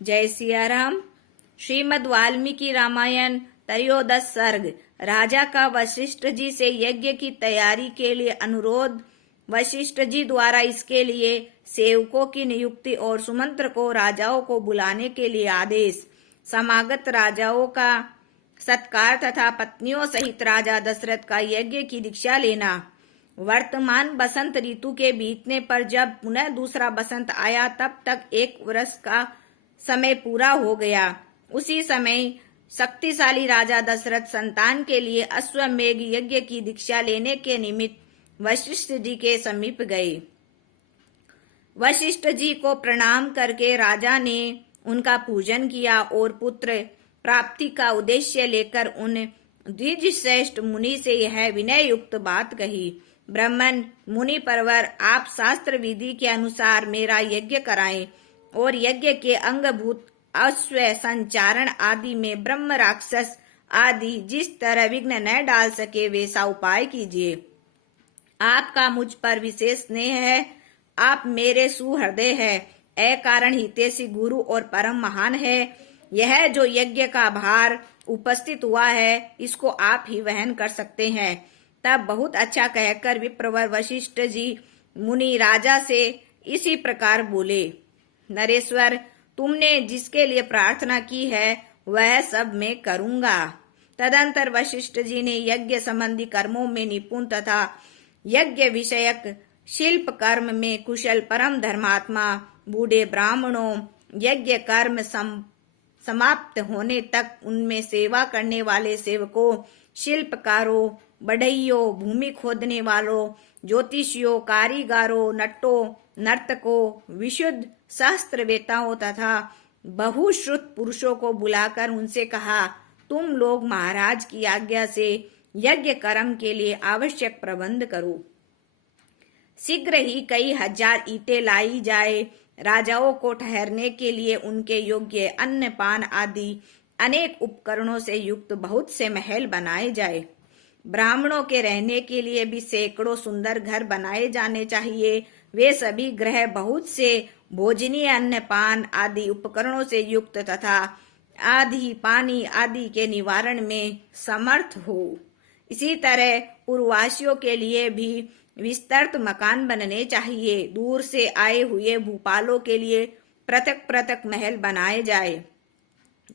जय सिया राम। श्रीमद् वाल्मीकि रामायण त्रयोदश सर्ग। राजा का वशिष्ठ जी से यज्ञ की तैयारी के लिए अनुरोध। वशिष्ठ जी द्वारा इसके लिए सेवकों की नियुक्ति और सुमंत्र को राजाओं को बुलाने के लिए आदेश। समागत राजाओं का सत्कार तथा पत्नियों सहित राजा दशरथ का यज्ञ की दीक्षा लेना। वर्तमान बसंत ऋतु के बीतने पर जब पुनः दूसरा बसंत आया तब तक एक वर्ष का समय पूरा हो गया। उसी समय शक्तिशाली राजा दशरथ संतान के लिए अश्वमेघ यज्ञ की दीक्षा लेने के निमित्त वशिष्ठ जी के समीप गए। वशिष्ठ जी को प्रणाम करके राजा ने उनका पूजन किया और पुत्र प्राप्ति का उद्देश्य लेकर उन द्विज श्रेष्ठ मुनि से यह विनय युक्त बात कही। ब्राह्मण मुनि परवर, आप शास्त्र विधि के अनुसार मेरा यज्ञ कराएं और यज्ञ के अंगभूत अश्व संचारण आदि में ब्रह्म राक्षस आदि जिस तरह विघ्न न डाल सके वैसा उपाय कीजिए। आपका मुझ पर विशेष स्नेह है, आप मेरे सुहृदय है, अकारण हितैषी गुरु और परम महान है। यह जो यज्ञ का भार उपस्थित हुआ है इसको आप ही वहन कर सकते हैं। तब बहुत अच्छा कहकर विप्रवर वशिष्ठ जी मुनि राजा से इसी प्रकार बोले, नरेश्वर, तुमने जिसके लिए प्रार्थना की है वह सब मैं करूंगा। तदंतर वशिष्ठ जी ने यज्ञ संबंधी कर्मों में निपुण तथा यज्ञ विषयक शिल्प कर्म में कुशल परम धर्मात्मा बूढ़े ब्राह्मणों यज्ञ कर्म समाप्त होने तक उनमें सेवा करने वाले सेवकों, शिल्पकारों, बढ़इयों, भूमि खोदने वालों, ज्योतिषियों, कारीगरों, नट्टों, नर्तकों, विशुद्ध शास्त्रवेताओं तथा बहुश्रुत पुरुषों को बुलाकर उनसे कहा, तुम लोग महाराज की आज्ञा से यज्ञ कर्म के लिए आवश्यक प्रबंध करो। शीघ्र ही कई हजार ईंटें लाई जाए। राजाओं को ठहरने के लिए उनके योग्य अन्न पान आदि अनेक उपकरणों से युक्त बहुत से महल बनाए जाए। ब्राह्मणों के रहने के लिए भी सैकड़ों सुंदर घर बनाए जाने चाहिए। वे सभी गृह बहुत से भोजनीय अन्न पान आदि उपकरणों से युक्त तथा आदि पानी आदि के निवारण में समर्थ हो। इसी तरह पूर्ववासियों के लिए भी विस्तृत मकान बनने चाहिए। दूर से आए हुए भूपालों के लिए पृथक पृथक महल बनाए जाए।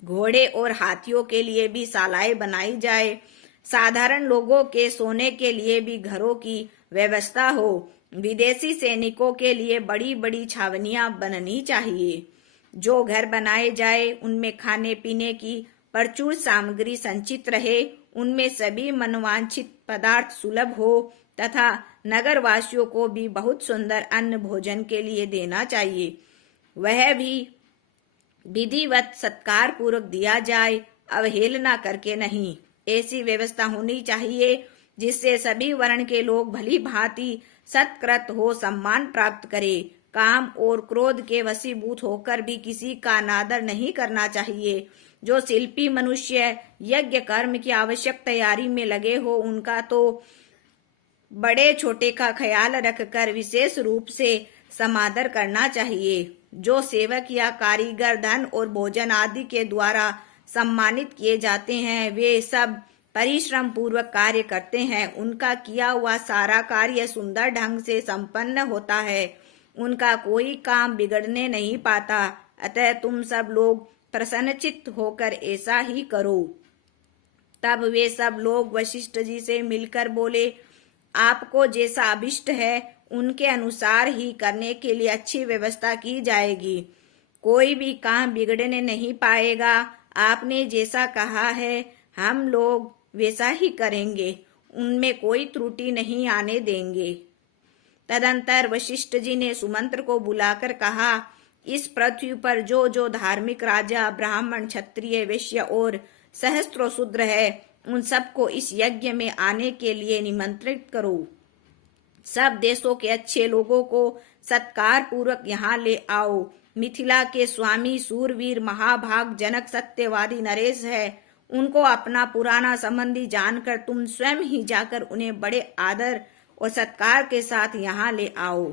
घोड़े और हाथियों के लिए भी शालाएं बनाई जाए। साधारण लोगों के सोने के लिए भी घरों की व्यवस्था हो। विदेशी सैनिकों के लिए बड़ी बड़ी छावनियां बननी चाहिए। जो घर बनाए जाए उनमें खाने पीने की प्रचुर सामग्री संचित रहे, उनमें सभी मनवांछित पदार्थ सुलभ हो तथा नगर वासियों को भी बहुत सुंदर अन्न भोजन के लिए देना चाहिए। वह भी विधिवत सत्कार पूर्वक दिया जाए, अवहेलना करके नहीं। ऐसी व्यवस्था होनी चाहिए जिससे सभी वर्ण के लोग भली भांति सत्कृत हो सम्मान प्राप्त करे। काम और क्रोध के वशीभूत होकर भी किसी का अनादर नहीं करना चाहिए। जो शिल्पी मनुष्य यज्ञ कर्म की आवश्यक तैयारी में लगे हो उनका तो बड़े छोटे का ख्याल रखकर विशेष रूप से समादर करना चाहिए। जो सेवक या कारीगर धन और भोजन आदि के द्वारा सम्मानित किए जाते हैं वे सब परिश्रम पूर्वक कार्य करते हैं। उनका किया हुआ सारा कार्य सुंदर ढंग से संपन्न होता है। उनका कोई काम बिगड़ने नहीं पाता। अतः तुम सब लोग प्रसन्नचित्त होकर ऐसा ही करो। तब वे सब लोग वशिष्ठ जी से मिलकर बोले, आपको जैसा अभिष्ट है उनके अनुसार ही करने के लिए अच्छी व्यवस्था की जाएगी। कोई भी काम बिगड़ने नहीं पाएगा। आपने जैसा कहा है हम लोग वैसा ही करेंगे, उनमें कोई त्रुटि नहीं आने देंगे। तदंतर वशिष्ठ जी ने सुमंत्र को बुलाकर कहा, इस पृथ्वी पर जो जो धार्मिक राजा, ब्राह्मण, क्षत्रिय, वैश्य और सहस्त्रों शूद्र है उन सबको इस यज्ञ में आने के लिए निमंत्रित करो। सब देशों के अच्छे लोगों को सत्कार पूर्वक यहाँ ले आओ। मिथिला के स्वामी सूरवीर महाभाग जनक सत्यवादी नरेश है, उनको अपना पुराना संबंधी जानकर तुम स्वयं ही जाकर उन्हें बड़े आदर और सत्कार के साथ यहाँ ले आओ।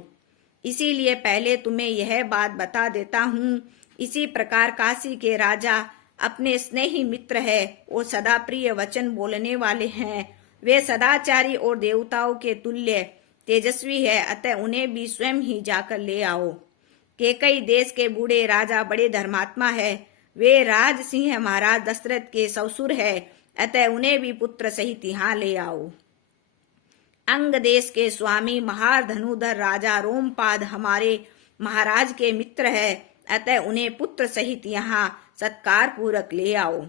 इसीलिए पहले तुम्हें यह बात बता देता हूँ, इसी प्रकार काशी के राजा अपने स्नेही मित्र है और सदा प्रिय वचन बोलने वाले हैं। वे सदाचारी और देवताओं के तुल्य तेजस्वी है, अतः उन्हें भी स्वयं ही जाकर ले आओ। केकई देश के बूढ़े राजा बड़े धर्मात्मा है, वे राज सिंह महाराज दशरथ के ससुर है, अतः उन्हें भी पुत्र सहित यहाँ ले आओ। अंग देश के स्वामी महाधनुधर राजा रोमपाद हमारे महाराज के मित्र है, अतः उन्हें पुत्र सहित यहाँ सत्कार पूर्वक ले आओ।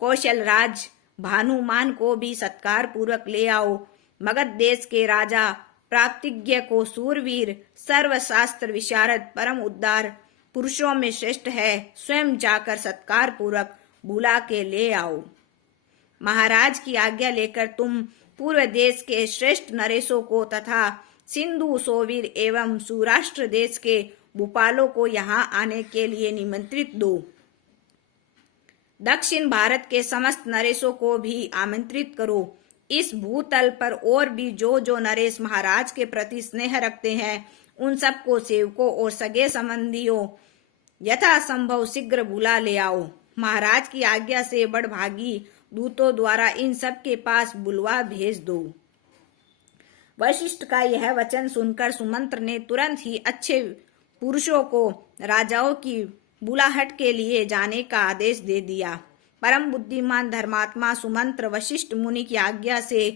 कौशल राज भानुमान को भी सत्कार पूर्वक ले आओ। मगध देश के राजा प्राप्तिज्ञ को सूरवीर सर्वशास्त्र विशारद परम उद्धार पुरुषों में श्रेष्ठ है, स्वयं जाकर सत्कार पूर्वक बुला के ले आओ। महाराज की आज्ञा लेकर तुम पूर्व देश के श्रेष्ठ नरेशों को तथा सिंधु सोवीर एवं सौराष्ट्र देश के भूपालों को यहाँ आने के लिए निमंत्रित दो। दक्षिण भारत के समस्त नरेशों को भी आमंत्रित करो। इस भूतल पर और भी जो जो नरेश महाराज के प्रति स्नेह रखते हैं, उन सबको सेवकों और सगे संबंधियों यथासंभव शीघ्र बुला ले आओ। महाराज की आज्ञा से बड़भागी दूतों द्वारा इन सब के पास बुलवा भेज दो। वशिष्ठ का यह वचन सुनकर सुमंत्र ने तुरंत ही अच्छे पुरुषों को राजाओं की बुलाहट के लिए जाने का आदेश दे दिया। परम बुद्धिमान धर्मात्मा सुमंत्र वशिष्ठ मुनि की आज्ञा से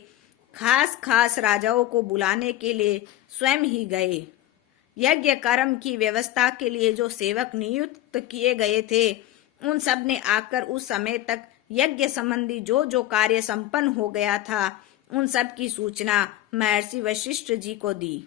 खास राजाओं को बुलाने के लिए स्वयं ही गए। यज्ञ कर्म की व्यवस्था के लिए जो सेवक नियुक्त किए गए थे, उन सब ने आकर उस समय तक यज्ञ संबंधी जो जो कार्य संपन्न हो गया था, उन सब की सूचना महर्षि वशिष्ठ जी को दी।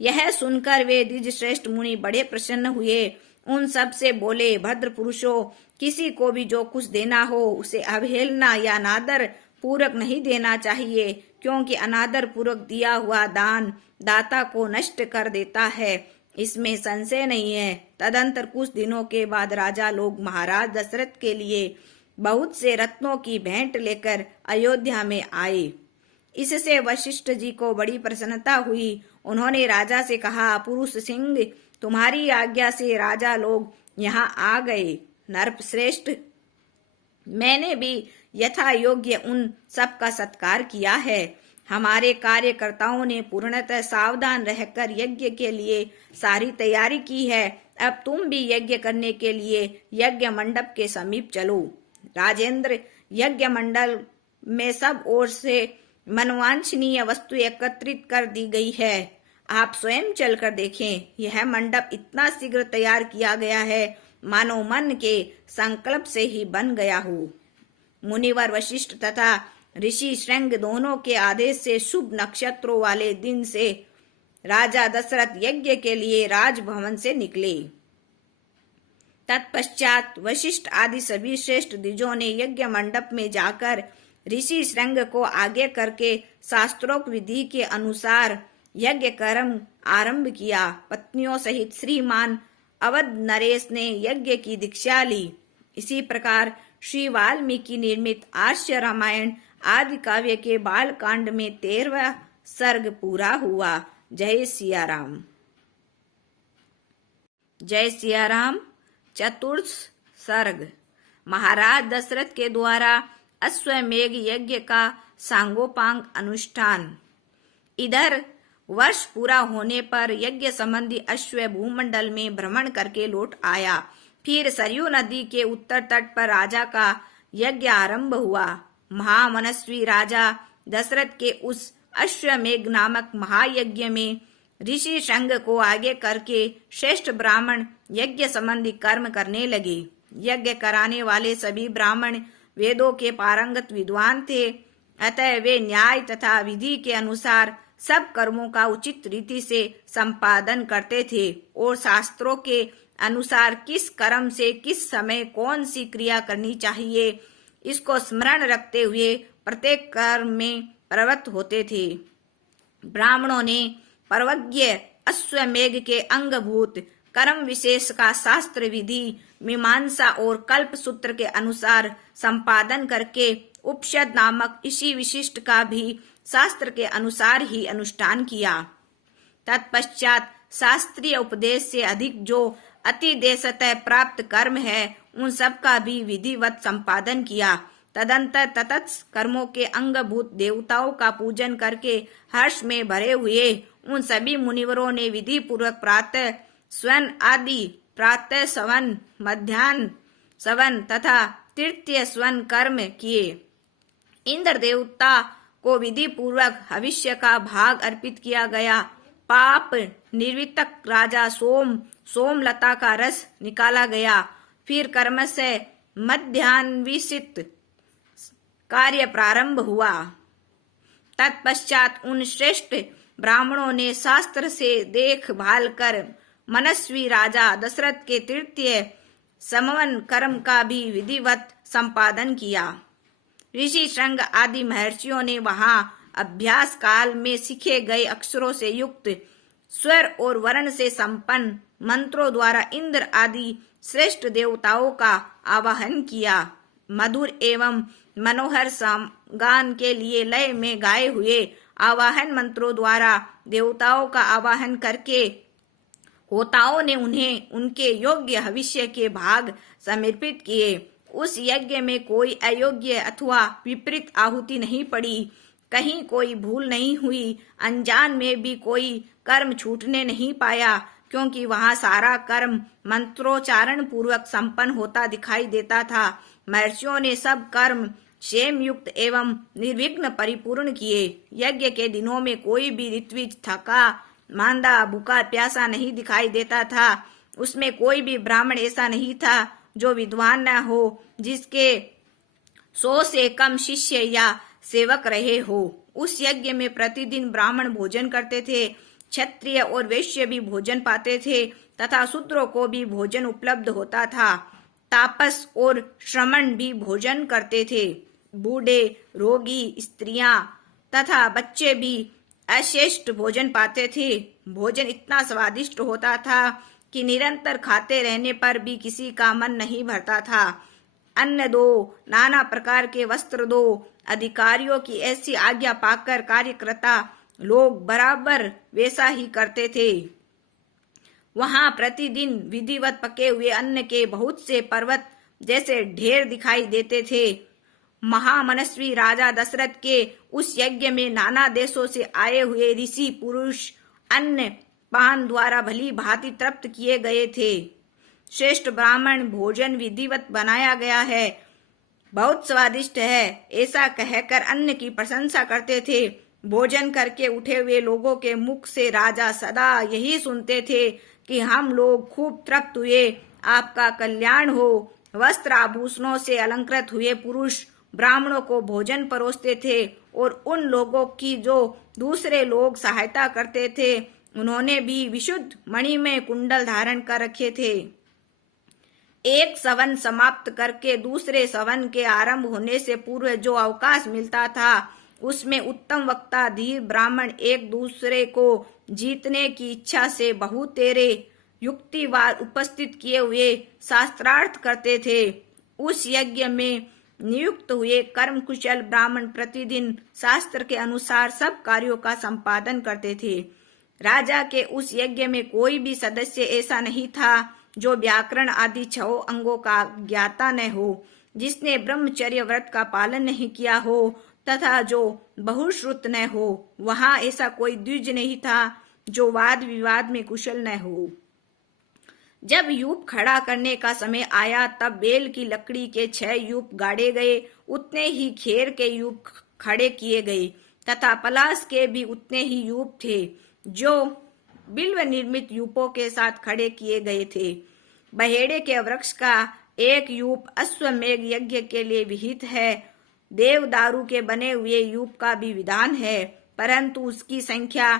यह सुनकर वे द्विज श्रेष्ठ मुनि बड़े प्रसन्न हुए। उन सब से बोले, भद्र पुरुषों, किसी को भी जो कुछ देना हो उसे अवहेलना या अनादर पूर्वक नहीं देना चाहिए, क्योंकि अनादर पूर्वक दिया हुआ दान दाता को नष्ट कर देता है, इसमें संशय नहीं है। तदंतर कुछ दिनों के बाद राजा लोग महाराज दशरथ के लिए बहुत से रत्नों की भेंट लेकर अयोध्या में आए। इससे वशिष्ठ जी को बड़ी प्रसन्नता हुई। उन्होंने राजा से कहा, पुरुष सिंह, तुम्हारी आज्ञा से राजा लोग यहाँ आ गए। नरप श्रेष्ठ, मैंने भी यथा योग्य उन सब का सत्कार किया है। हमारे कार्यकर्ताओं ने पूर्णतः सावधान रहकर यज्ञ के लिए सारी तैयारी की है। अब तुम भी यज्ञ करने के लिए यज्ञ मंडप के समीप चलो। राजेंद्र, यज्ञ मंडल में सब ओर से मनवांछनीय वस्तु एकत्रित कर दी गई है। आप स्वयं चलकर देखें। यह मंडप इतना शीघ्र तैयार किया गया है, मानो मन के संकल्प से ही बन गया हो। मुनिवर वशिष्ठ तथा ऋषि श्रृंग दोनों के आदेश से शुभ नक्षत्रों वाले दिन से राजा दशरथ यज्ञ के लिए राजभवन से निकले। तत्पश्चात वशिष्ठ आदि सभी श्रेष्ठ द्विजों ने यज्ञ मंडप में जाकर ऋषि श्रृंग को आगे करके शास्त्रोक्त विधि के अनुसार यज्ञ कर्म आरंभ किया। पत्नियों सहित श्रीमान अवध नरेश ने यज्ञ की दीक्षा ली। इसी प्रकार श्री वाल्मीकि निर्मित आर्ष रामायण आदि काव्य के बाल कांड में 13वां सर्ग पूरा हुआ। जय सिया राम। जय सिया राम। चतुर्थ सर्ग। महाराज दशरथ के द्वारा अश्वमेघ यज्ञ का सांगोपांग अनुष्ठान। इधर वर्ष पूरा होने पर यज्ञ संबंधी अश्व भूमंडल में भ्रमण करके लौट आया। फिर सरयू नदी के उत्तर तट पर राजा का यज्ञ आरंभ हुआ। महामनस्वी राजा दशरथ के उस अश्वमेघ नामक महायज्ञ में ऋषि संघ को आगे करके श्रेष्ठ ब्राह्मण यज्ञ संबंधी कर्म करने लगे। यज्ञ कराने वाले सभी ब्राह्मण वेदों के पारंगत विद्वान थे, अतः वे न्याय तथा विधि के अनुसार सब कर्मों का उचित रीति से संपादन करते थे और शास्त्रों के अनुसार किस कर्म से किस समय कौन सी क्रिया करनी चाहिए, इसको स्मरण रखते हुए प्रत्येक कर्म में प्रवृत्त होते थे। ब्राह्मणों ने पर्वज्ञ अश्वमेघ के अंगभूत कर्म विशेष का शास्त्र विधि मीमांसा और कल्प सूत्र के अनुसार संपादन करके उपनिषद नामक इसी विशिष्ट का भी शास्त्र के अनुसार ही अनुष्ठान किया। तत्पश्चात शास्त्रीय उपदेश से अधिक जो अति देशतः प्राप्त कर्म है उन सब का भी विधिवत संपादन किया। तदंतर ततत्स कर्मों के अंगभूत देवताओं का पूजन करके हर्ष में भरे हुए उन सभी मुनिवरों ने विधि पूर्वक प्रातः स्वन आदि प्रातः सवन, मध्याह्न सवन तथा तृतीय स्वन कर्म किए। इंद्र देवता को विधि पूर्वक हविष्य का भाग अर्पित किया गया। पाप निर्वितक राजा सोमलता का रस निकाला गया। फिर कर्म से मध्यान्विषित कार्य प्रारंभ हुआ। तत्पश्चात उन श्रेष्ठ ब्राह्मणों ने शास्त्र से देखभाल कर मनस्वी राजा दशरथ के तृतीय समवन कर्म का भी विधिवत संपादन किया। ऋषि श्रृंग आदि महर्षियों ने वहां अभ्यास काल में सीखे गए अक्षरों से युक्त स्वर और वर्ण से संपन्न मंत्रों द्वारा इंद्र आदि श्रेष्ठ देवताओं का आवाहन किया। मधुर एवं मनोहर गान के लिए लय में गाए हुए आवाहन मंत्रों द्वारा देवताओं का आवाहन करके होताओं ने उन्हें उनके योग्य हविष्य के भाग समर्पित किए। उस यज्ञ में कोई अयोग्य अथवा विपरीत आहुति नहीं पड़ी, कहीं कोई भूल नहीं हुई, अनजान में भी कोई कर्म छूटने नहीं पाया, क्योंकि वहां सारा कर्म मंत्रोच्चारण पूर्वक संपन्न होता दिखाई देता था। महर्षियों ने सब कर्म क्षेम युक्त एवं निर्विघ्न परिपूर्ण किए। यज्ञ के दिनों में कोई भी ऋत्विज थका मांदा भूखा प्यासा नहीं दिखाई देता था। उसमें कोई भी ब्राह्मण ऐसा नहीं था जो विद्वान न हो, जिसके 100 से कम शिष्य या सेवक रहे हो। उस यज्ञ में प्रतिदिन ब्राह्मण भोजन करते थे, क्षत्रिय और वैश्य भी भोजन पाते थे तथा शूद्रों को भी भोजन उपलब्ध होता था। तापस और श्रमण भी भोजन करते थे। बूढ़े, रोगी, स्त्रियां तथा बच्चे भी अशेष्ट भोजन पाते थे। भोजन इतना स्वादिष्ट होता था कि निरंतर खाते रहने पर भी किसी का मन नहीं भरता था। अन्न दो, नाना प्रकार के वस्त्र दो, अधिकारियों की ऐसी आज्ञा पाकर कार्यकर्ता लोग बराबर वैसा ही करते थे। वहां प्रतिदिन विधिवत पके हुए अन्न के बहुत से पर्वत जैसे ढेर दिखाई देते थे। महामनस्वी राजा दशरथ के उस यज्ञ में नाना देशों से आए हुए ऋषि पुरुष अन्न पान द्वारा भली भांति तृप्त किए गए थे। श्रेष्ठ ब्राह्मण भोजन विधिवत बनाया गया है, बहुत स्वादिष्ट है, ऐसा कहकर अन्न की प्रशंसा करते थे। भोजन करके उठे हुए लोगों के मुख से राजा सदा यही सुनते थे कि हम लोग खूब तृप्त हुए, आपका कल्याण हो। वस्त्र आभूषणों से अलंकृत हुए पुरुष ब्राह्मणों को भोजन परोसते थे और उन लोगों की जो दूसरे लोग सहायता करते थे, उन्होंने भी विशुद्ध मणिमय कुंडल धारण कर रखे थे। एक सवन समाप्त करके दूसरे सवन के आरंभ होने से पूर्व जो अवकाश मिलता था, उसमें उत्तम वक्ता धीर ब्राह्मण एक दूसरे को जीतने की इच्छा से बहुतेरे युक्तिवाद उपस्थित किए हुए शास्त्रार्थ करते थे। उस यज्ञ में नियुक्त हुए कर्म कुशल ब्राह्मण प्रतिदिन शास्त्र के अनुसार सब कार्यों का संपादन करते थे। राजा के उस यज्ञ में कोई भी सदस्य ऐसा नहीं था जो व्याकरण आदि 6 अंगों का ज्ञाता न हो, जिसने ब्रह्मचर्य व्रत का पालन नहीं किया हो तथा जो बहुश्रुत न हो। वहां ऐसा कोई द्विज नहीं था जो वाद विवाद में कुशल न हो। जब यूप खड़ा करने का समय आया, तब बेल की लकड़ी के 6 यूप गाड़े गए, उतने ही खेर के यूप खड़े किए गए तथा पलाश के भी उतने ही यूप थे जो बिल्व निर्मित यूपों के साथ खड़े किए गए थे। बहेड़े के वृक्ष का एक यूप अश्वमेघ यज्ञ के लिए विहित है। देवदारू के बने हुए यूप का भी विधान है, परंतु उसकी संख्या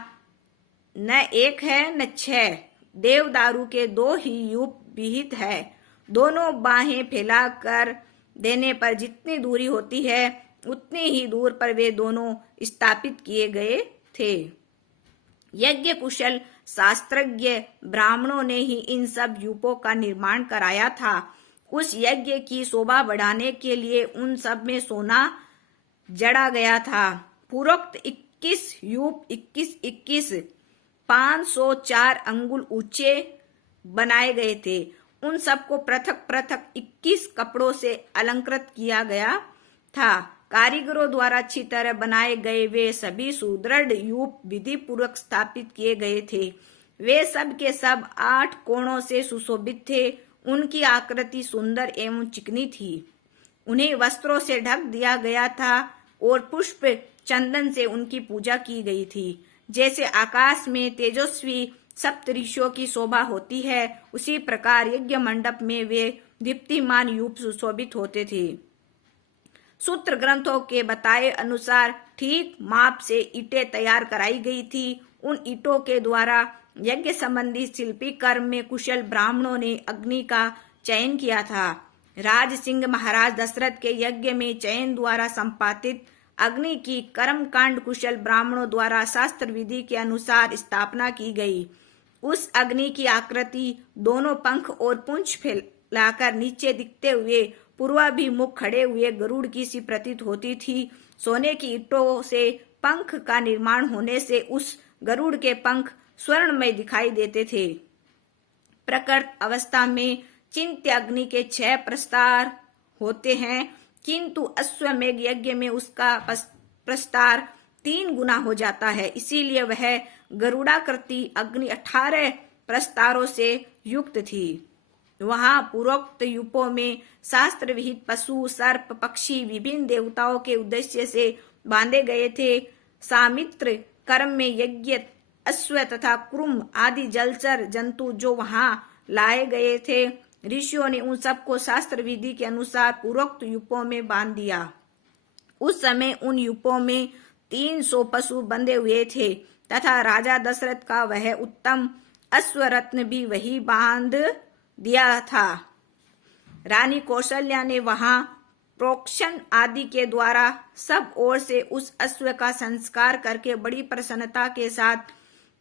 न 1 है न 6। देवदारू के 2 ही यूप विहित है। दोनों बाहें फैलाकर देने पर जितनी दूरी होती है, उतनी ही दूर पर वे दोनों स्थापित किए गए थे। यज्ञ कुशल शास्त्रज्ञ ब्राह्मणों ने ही इन सब यूपों का निर्माण कराया था। उस यज्ञ की शोभा बढ़ाने के लिए उन सब में सोना जड़ा गया था। पूर्वोक्त 21 यूप 21 504 अंगुल ऊंचे, बनाए गए थे। उन सबको पृथक पृथक 21 कपड़ों से अलंकृत किया गया था। कारीगरों द्वारा अच्छी तरह बनाए गए वे सभी सुदृढ़ यूप विधि पूर्वक स्थापित किए गए थे। वे सब के सब 8 कोणों से सुशोभित थे। उनकी आकृति सुंदर एवं चिकनी थी। उन्हें वस्त्रों से ढक दिया गया था और पुष्प चंदन से उनकी पूजा की गई थी। जैसे आकाश में तेजस्वी सप्तऋषियों की शोभा होती है, उसी प्रकार यज्ञ मंडप में वे दीप्तिमान यूप सुशोभित होते थे। सूत्र ग्रंथों के बताए अनुसार ठीक माप से ईंटें तैयार कराई गई थी। उन ईंटों के द्वारा यज्ञ संबंधी शिल्पी कर्म में कुशल ब्राह्मणों ने अग्नि का चयन किया था। राज सिंह महाराज दशरथ के यज्ञ में चयन द्वारा संपादित अग्नि की कर्मकांड कुशल ब्राह्मणों द्वारा शास्त्र विधि के अनुसार स्थापना की गई। उस अग्नि की आकृति दोनों पंख और पूंछ फैलाकर नीचे दिखते हुए पूर्वाभिमुख खड़े हुए गरुड़ की सी प्रतीत होती थी। सोने की ईंटों से पंख का निर्माण होने से उस गरुड़ के पंख स्वर्णमय दिखाई देते थे। प्रकृत अवस्था में चिंत्य अग्नि के 6 प्रस्तार होते हैं, किंतु अश्वमेघ यज्ञ में उसका प्रस्तार 3 गुना हो जाता है। इसीलिए वह गरुड़ाकृति अग्नि 18 प्रस्तारों से युक्त थी। वहां पूर्वोक्त यूपों में शास्त्र विहित पशु, सर्प, पक्षी विभिन्न देवताओं के उद्देश्य से बांधे गए थे। सामित्र कर्म में यज्ञ अश्व तथा कुरुम आदि जलचर जंतु जो वहां लाए गए थे, ऋषियों ने उन सबको शास्त्र विधि के अनुसार पूर्वोक्त यूपों में बांध दिया। उस समय उन यूपों में 300 पशु बंधे हुए थे तथा राजा दशरथ का वह उत्तम अश्वरत्न भी वही बांध दिया था। रानी कौशल्या ने वहां प्रोक्षण आदि के द्वारा सब ओर से उस अश्व का संस्कार करके बड़ी प्रसन्नता के साथ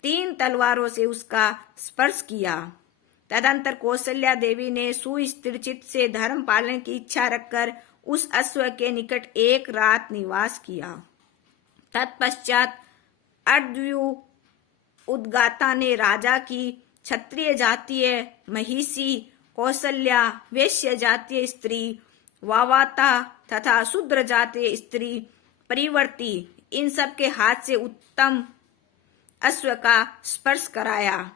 3 तलवारों से उसका स्पर्श किया। तदंतर कौशल्या देवी ने सुस्थिर चित्त से धर्म पालन की इच्छा रखकर उस अश्व के निकट एक रात निवास किया। तत्पश्चात अर्धव्यू उद्गाता ने राजा की क्षत्रिय जातीय महिषी, कौशल्या वैश्य जातीय स्त्री, वावाता तथा शूद्र जातीय स्त्री परिवर्ती इन सब के हाथ से उत्तम अश्व का स्पर्श कराया।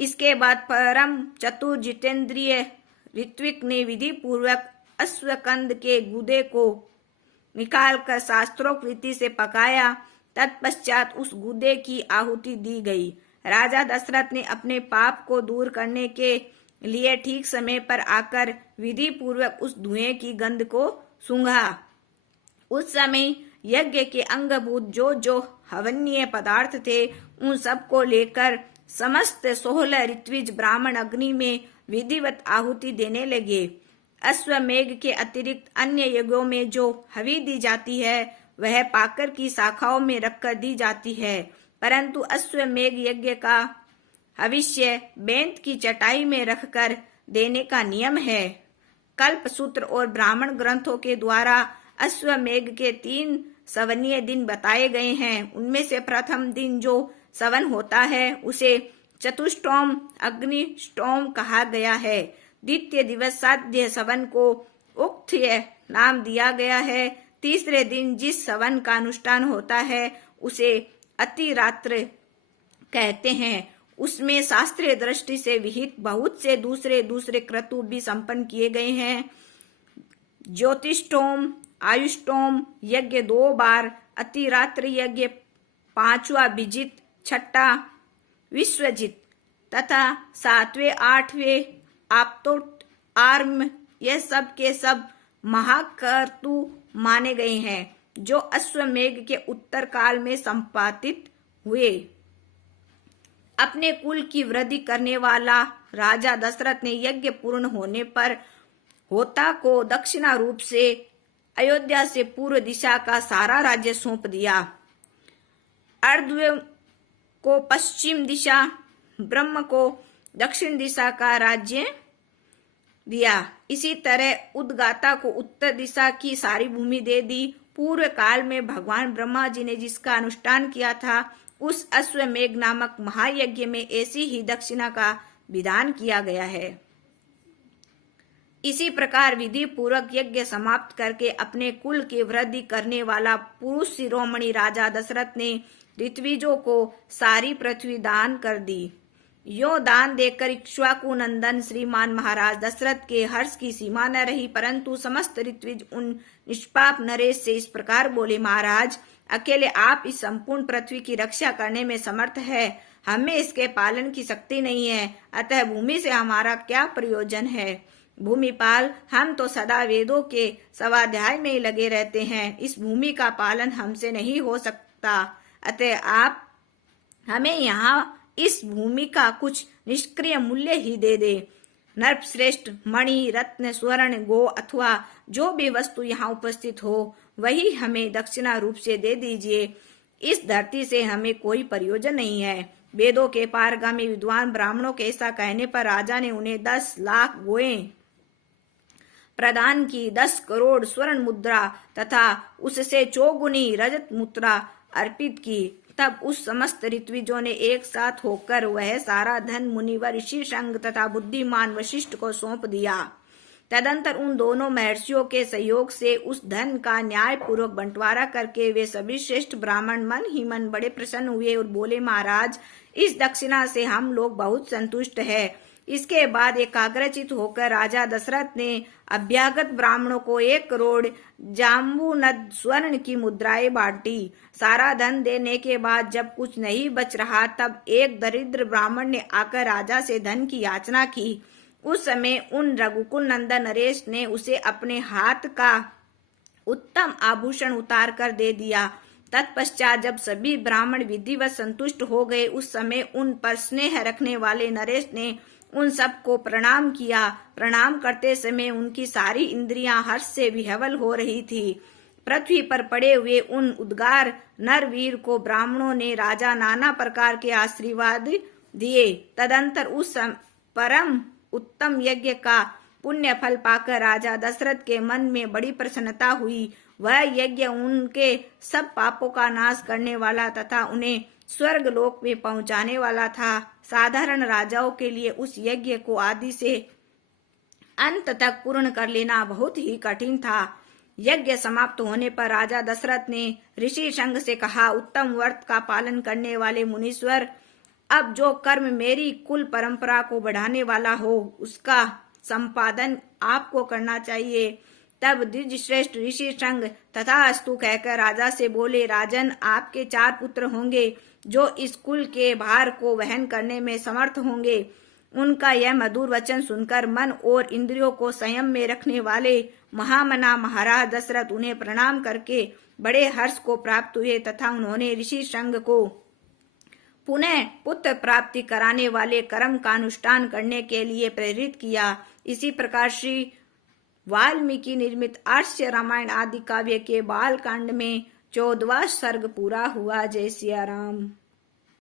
इसके बाद परम चतुर जितेंद्रिय ऋत्विक ने विधि पूर्वक अश्वकंद के गुदे को निकालकर शास्त्रोक्त रीति से पकाया। तत्पश्चात उस गुदे की आहुति दी गई। राजा दशरथ ने अपने पाप को दूर करने के लिए ठीक समय पर आकर विधि पूर्वक उस धुएं की गंध को सूंघा। उस समय यज्ञ के अंगभूत जो जो हवनीय पदार्थ थे, उन सब को लेकर समस्त 16 ऋत्विज ब्राह्मण अग्नि में विधिवत आहुति देने लगे। अश्वमेघ के अतिरिक्त अन्य यज्ञों में जो हवि दी जाती है, वह पाकर की शाखाओं में रखकर दी जाती है, परंतु अश्वमेघ यज्ञ का हविष्य बेंत की चटाई में रखकर देने का नियम है। कल्प सूत्र और ब्राह्मण ग्रंथों के द्वारा अश्वमेघ के 3 सवनीय दिन बताए गए हैं। उनमें से प्रथम दिन जो सवन होता है, उसे चतुष्टोम अग्निष्टोम कहा गया है। द्वितीय दिवस साध्य सवन को उक्थ्य नाम दिया गया है। तीसरे दिन जिस सवन का अनुष्ठान होता है, उसे अतिरात्र कहते हैं। उसमें शास्त्रीय दृष्टि से विहित बहुत से दूसरे क्रतु भी संपन्न किए गए हैं। ज्योतिष्टोम आयुष्टोम यज्ञ 2 बार, अतिरात्र यज्ञ 5वां विजित, 6ठा विश्वजित तथा 7वें 8वें आप्तोट आर्म, यह सब के सब महाकर्तु माने गए हैं, जो अश्वमेघ के उत्तर काल में संपादित हुए। अपने कुल की वृद्धि करने वाला राजा दशरथ ने यज्ञ पूर्ण होने पर होता को दक्षिणा रूप से अयोध्या से पूर्व दिशा का सारा राज्य सौंप दिया। अर्धव्य को पश्चिम दिशा, ब्रह्म को दक्षिण दिशा का राज्य दिया। इसी तरह उद्गाता को उत्तर दिशा की सारी भूमि दे दी। पूर्व काल में भगवान ब्रह्मा जी ने जिसका अनुष्ठान किया था, उस अश्वमेघ नामक महायज्ञ में ऐसी ही दक्षिणा का विधान किया गया है। इसी प्रकार विधि पूर्वक यज्ञ समाप्त करके अपने कुल की वृद्धि करने वाला पुरुष शिरोमणि राजा दशरथ ने ऋत्विजों को सारी पृथ्वी दान कर दी। यो दान देकर इक्ष्वाकु नंदन श्रीमान महाराज दशरथ के हर्ष की सीमा न रही, परंतु समस्त ऋत्विज उन निष्पाप नरेश से इस प्रकार बोले, महाराज अकेले आप इस संपूर्ण पृथ्वी की रक्षा करने में समर्थ है, हमें इसके पालन की शक्ति नहीं है, अतः भूमि से हमारा क्या प्रयोजन है। भूमिपाल, हम तो सदा वेदों के स्वाध्याय में ही लगे रहते हैं, इस भूमि का पालन हमसे नहीं हो सकता, अतः आप हमें यहाँ इस भूमि का कुछ निष्क्रिय मूल्य ही दे दे। नरश्रेष्ठ मणि रत्न स्वर्ण गो अथवा जो भी वस्तु यहाँ उपस्थित हो वही हमें दक्षिणा रूप से दे दीजिए। इस धरती से हमें कोई प्रयोजन नहीं है। वेदों के पारगामी विद्वान ब्राह्मणों के ऐसा कहने पर राजा ने उन्हें 10 लाख गोएं प्रदान की, 10 करोड़ स्वर्ण मुद्रा तथा उससे चौगुनी रजत मुद्रा अर्पित की। तब उस समस्त ऋत्विजों ने एक साथ होकर वह सारा धन मुनिवर ऋषि शंग तथा बुद्धिमान वशिष्ठ को सौंप दिया। तदंतर उन दोनों महर्षियों के सहयोग से उस धन का न्याय पूर्वक बंटवारा करके वे सभी श्रेष्ठ ब्राह्मण मन ही मन बड़े प्रसन्न हुए और बोले, महाराज इस दक्षिणा से हम लोग बहुत संतुष्ट है। इसके बाद एकाग्रचित होकर राजा दशरथ ने अभ्यागत ब्राह्मणों को 1 करोड़ जाम्बूनद स्वर्ण की मुद्राएं बांटी। सारा धन देने के बाद जब कुछ नहीं बच रहा तब एक दरिद्र ब्राह्मण ने आकर राजा से धन की याचना की। उस समय उन रघुकुल नंदन नरेश ने उसे अपने हाथ का उत्तम आभूषण उतार कर दे दिया। तत्पश्चात जब सभी ब्राह्मण विधिवत संतुष्ट हो गए, उस समय उन पर स्नेह रखने वाले नरेश ने उन सबको प्रणाम किया। प्रणाम करते समय उनकी सारी इंद्रियां हर्ष से विह्वल हो रही थी। पृथ्वी पर पड़े हुए उन उद्गार नरवीर को ब्राह्मणों ने राजा नाना प्रकार के आशीर्वाद दिए। तदंतर उस परम उत्तम यज्ञ का पुण्य फल पाकर राजा दशरथ के मन में बड़ी प्रसन्नता हुई। वह यज्ञ उनके सब पापों का नाश करने वाला तथा उन्हें स्वर्ग लोक में पहुंचाने वाला था। साधारण राजाओं के लिए उस यज्ञ को आदि से अंत तक पूर्ण कर लेना बहुत ही कठिन था। यज्ञ समाप्त होने पर राजा दशरथ ने ऋषि शंग से कहा, उत्तम व्रत का पालन करने वाले मुनीश्वर, अब जो कर्म मेरी कुल परंपरा को बढ़ाने वाला हो उसका संपादन आपको करना चाहिए। तब द्विजश्रेष्ठ ऋषि शंग तथास्तु कहकर राजा से बोले, राजन आपके 4 पुत्र होंगे जो इस कुल के भार को वहन करने में समर्थ होंगे। उनका यह मधुर वचन सुनकर मन और इंद्रियों को संयम में रखने वाले महामना महाराज दशरथ उन्हें प्रणाम करके बड़े हर्ष को प्राप्त हुए तथा उन्होंने ऋषि शंग को पुनः पुत्र प्राप्ति कराने वाले कर्म का अनुष्ठान करने के लिए प्रेरित किया। इसी प्रकार श्री वाल्मीकि निर्मित आर्ष्य रामायण आदि काव्य के बाल कांड में 14वां सर्ग पूरा हुआ। जय सिया राम।